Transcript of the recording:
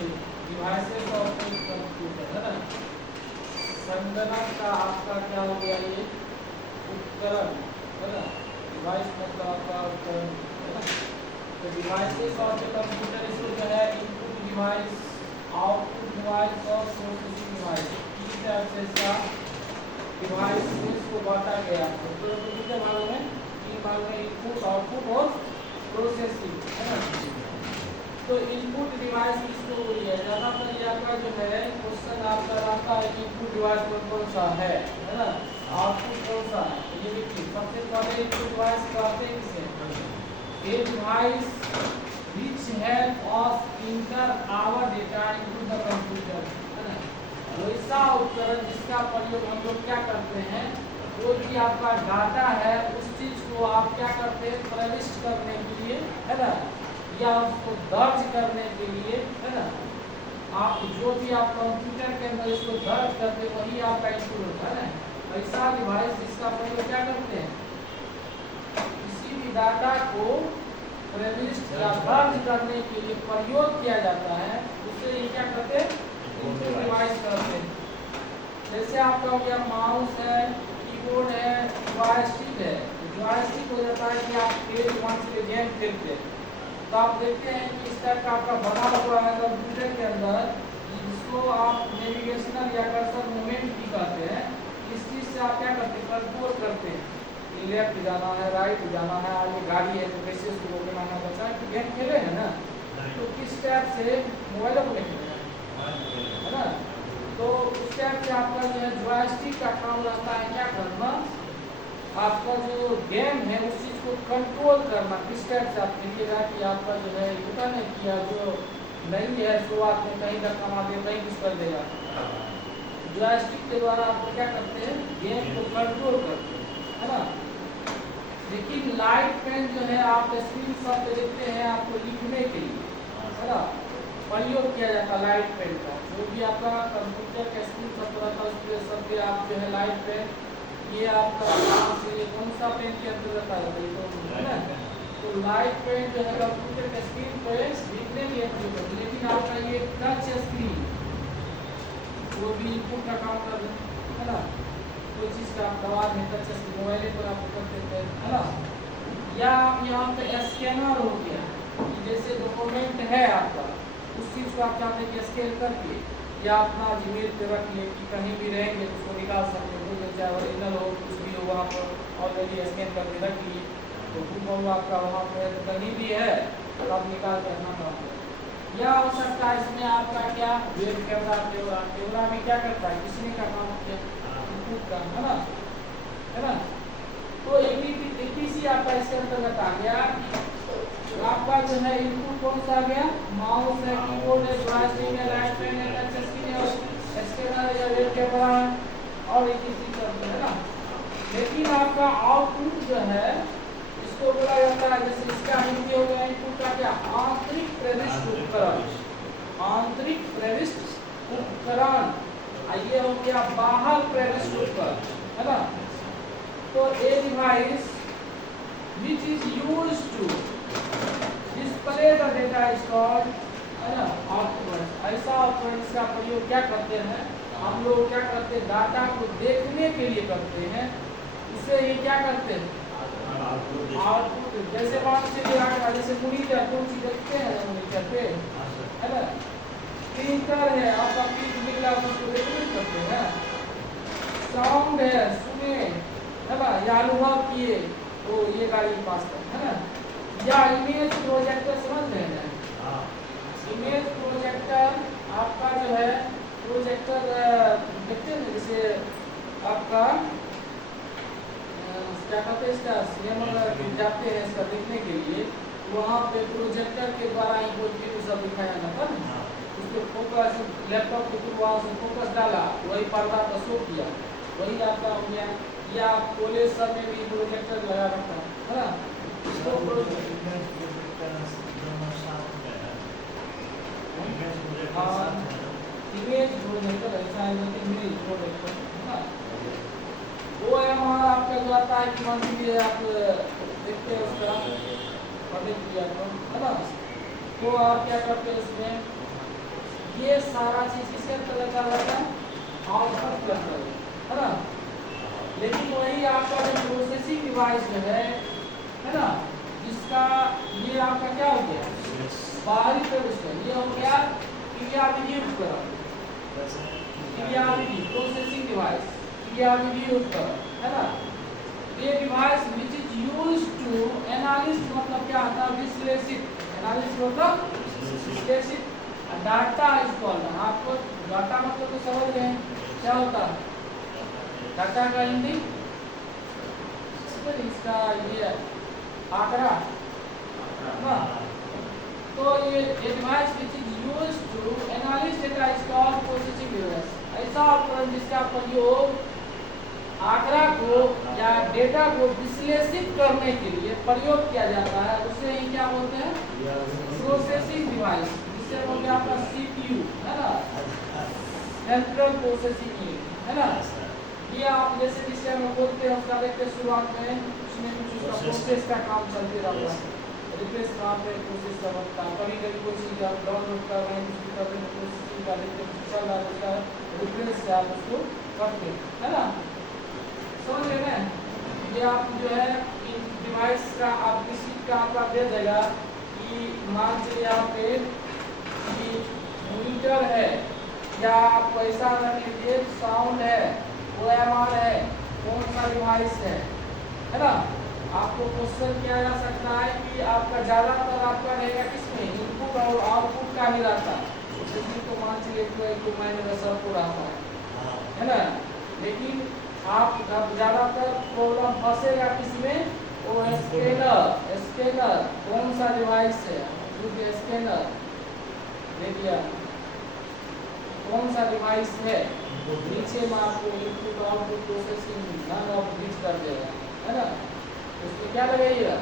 Devices of computer है ना, संगणक का आपका क्या हो गया ये उपकरण है ना, डिवाइस मतलब आपका उपकरण है ना। तो डिवाइसेस ऑफ द कंप्यूटर इसको जो है इनपुट डिवाइस, आउटपुट डिवाइस और प्रोसेसिंग डिवाइस, इस तरह से इसका डिवाइसेस को बांटा गया। तो कितने भागों में, 3 भागों में, इनपुट, आउटपुट और प्रोसेसिंग है ना। तो इनपुट डिवाइस किसको बोली है, ज्यादातर ये आपका जो है क्वेश्चन आपका आता है कि इनपुट डिवाइस कौन सा है ना, आउटपुट कौन सा है। तो ये देखिए सबसे पहले इनपुट डिवाइस कहते हैं किसे, a device which help us enter our data into the computer है ना। वैसा उपकरण जिसका प्रयोग हम लोग क्या करते हैं, जो भी आपका डाटा है उस चीज को आप क्या करते हैं प्रविष्ट करने के लिए है ना, या उसको दर्ज करने के लिए है ना, आप जो भी आप कंप्यूटर के अंदर इसको दर्ज करते हैं वही आपका इनपुट होता है ना। ऐसा डिवाइस जिसका प्रयोग क्या करते हैं, किसी भी डाटा को प्रविष्ट या दर्ज करने के लिए प्रयोग किया जाता है, उससे ये क्या करते हैं इनपुट डिवाइस करते हैं। जैसे आपका हो गया माउस है, कीबोर्ड है, जॉयस्टिक है। जॉयस्टिक हो जाता है कि आप पेज 1 से गेम खेलते हैं, तो आप देखते हैं कि इस टाइप का आपका बना हुआ है कंप्यूटर के अंदर, जिसको आप नेविगेशनल या कर्सर मूवमेंट भी कहते हैं। इस चीज से आप क्या करते हैं कंट्रोल करते हैं, लेफ्ट जाना है, राइट जाना है, आगे गाड़ी है तो कैसे उसको रोकना है। बच्चा गेम खेले हैं ना, तो किस टाइप से मोबाइल में खेले है ना, तो उस टाइप से आपका जो है जॉयस्टिक का काम रहता है क्या करना, आपका जो गेम है उस चीज को कंट्रोल करना, किस टाइप से आप खेलिएगा कि आपका जो है होता नहीं किया जो नहीं है शुरुआत में कहीं धक्का मार देगा कहीं कुछ कर देगा। जॉयस्टिक के द्वारा आप क्या करते हैं गेम को कंट्रोल करते हैं है ना। लेकिन लाइट पेन जो है आप स्क्रीन शॉट पे देखते हैं आपको लिखने के लिए है ना प्रयोग किया जाता है लाइट पेन का। जो भी आपका कंप्यूटर का स्क्रीन शॉट रहता है उसके सब पे आप जो है लाइट पेन, ये आपका कौन सा पेन के अंतर्गत आता है है ना। तो लाइट पेन जो है कंप्यूटर के स्क्रीन पे लिखने के लिए, लेकिन आपका ये टच स्क्रीन वो भी इनपुट का काम कर है ना, कोई चीज़ का आप दवा में टच स्क्रीन मोबाइल पर आप कर देते हैं है ना। या आप यहाँ पे स्कैनर हो गया, जैसे डॉक्यूमेंट है आपका उस चीज़ को आप चाहते हैं कि स्कैन करके या अपना जीमेल पे रख लिए कि कहीं भी रहेंगे तो उसको निकाल सकते हैं, तो चाहे ओरिजिनल हो कुछ भी हो वहाँ पर ऑलरेडी स्कैन करके रख लिए, तो बुक आपका वहाँ पर कहीं भी है तो आप निकाल कर अपना काम करें। या हो सकता है इसमें आपका क्या वेब कैमरा, कैमरा में क्या करता है किसी का काम किया इनपुट का है ना। तो एपीसी आपका इसके अंतर्गत आ गया। आपका जो है इनपुट कौन सा आ गया, माउस है, कीबोर्ड है, जॉयस्टिक है, लाइट पेन है, टच स्क्रीन है, स्कैनर या वेब कैमरा और एपीसी करते हैं ना। लेकिन आपका आउटपुट जो है इसको बोला जाता है, जैसे इसका हिंदी हो गया इनपुट का क्या आंतरिक प्रविष्ट उपकरण, आंतरिक प्रविष्ट उपकरण, ये हो गया बाहर प्रविष्ट उपकरण है ना। तो a device which is used to display the data stored है ना आउटपुट, ऐसा उपकरण का प्रयोग क्या करते हैं हम लोग, क्या करते हैं डाटा को देखने के लिए करते हैं, उसे ये क्या करते हैं आउटपुट। जैसे मान लीजिए जैसे मॉनिटर कौन सी देखते हैं मॉनिटर पे है ना, प्रिंटर है आपका प्रिंट निकला उसको देखने करते हैं, साउंड है सुने है ना या अनुभव किए तो ये गाड़ी पास है ना। या इमेज प्रोजेक्टर समझ रहे हैं, इमेज प्रोजेक्टर आपका जो है प्रोजेक्टर देखते हैं जैसे आपका क्या कहते हैं इसका सिनेमा जाते हैं इसका देखने के लिए, वहाँ पे प्रोजेक्टर के द्वारा ही कोई वीडियो सब दिखाया जाता है ना, उसको फोकस लैपटॉप के थ्रू वहाँ से फोकस डाला वही पर्दा पर शो किया, वही आपका हो गया। या कॉलेज सब में भी प्रोजेक्टर लगा रखा है ना, इसको इमेज प्रोजेक्टर ऐसा है कि इमेज प्रोजेक्टर है ना, वो है हमारा आपका जो आता है कि मान लीजिए आप देखते हैं उसका पढ़ने किया तो है ना, तो आप क्या करते हैं उसमें ये सारा चीज किसके अंतर्गत आ जाता है? आउटपुट के अंतर्गत, है ना। लेकिन वही आपका जो प्रोसेसिंग डिवाइस जो है ना, जिसका ये आपका क्या हो गया, बाहरी प्रविष्टि, ये हो गया पीआईबी उपकरण, पीआईबी प्रोसेसिंग डिवाइस, पीआईबी उपकरण, है ना। ये device which is used to analysis, मतलब क्या आता है, विश्लेषित, एनालिसिस मतलब विश्लेषित, डाटा इज कॉल्ड, आपको डाटा मतलब तो समझ गए क्या होता है डाटा का हिंदी, इसका ये आंकड़ा ना। तो ये device which is used to analysis data is called processing device, ऐसा उपकरण जिसका प्रयोग आंकड़ा को या डेटा को विश्लेषित करने के लिए प्रयोग किया जाता है, उसे ही क्या बोलते हैं, प्रोसेसिंग डिवाइस, जिससे बोलते हैं आपका सीपीयू, है ना, सेंट्रल प्रोसेसिंग यूनिट, है ना। ये आप जैसे जिससे हम बोलते हैं उसका देखते हैं शुरुआत में उसमें कुछ उसका प्रोसेस का काम चलते रहता है, रिफ्रेश कहाँ पे प्रोसेस का बनता है, कभी कभी कोई चीज़ आप डाउनलोड कर रहे हैं, कुछ कर रहे हैं, प्रोसेसिंग का देखते हैं चल रहा है, उसका रिफ्रेश से आप उसको करते हैं, है ना, समझ रहे हैं। ये आप जो है इन डिवाइस का आप किसी का आपका दे देगा कि मान चलिए यहाँ पे कि मॉनिटर है, या आप पैसा रख लीजिए, साउंड है, OMR है, कौन सा डिवाइस है ना। आपको क्वेश्चन किया जा सकता है कि आपका ज़्यादातर आपका रहेगा किसमें, इनपुट और आउटपुट का ही रहता है, जैसे तो मान चलिए तो मैंने सबको रहता है ना। लेकिन आप ज़्यादातर प्रॉब्लम फंसेगा किसमें, वो स्कैनर कौन सा डिवाइस है, क्योंकि स्कैनर देखिए कौन सा डिवाइस है, नीचे में आपको input output processing none of this कर देगा, है ना। उसमें क्या लगाइएगा,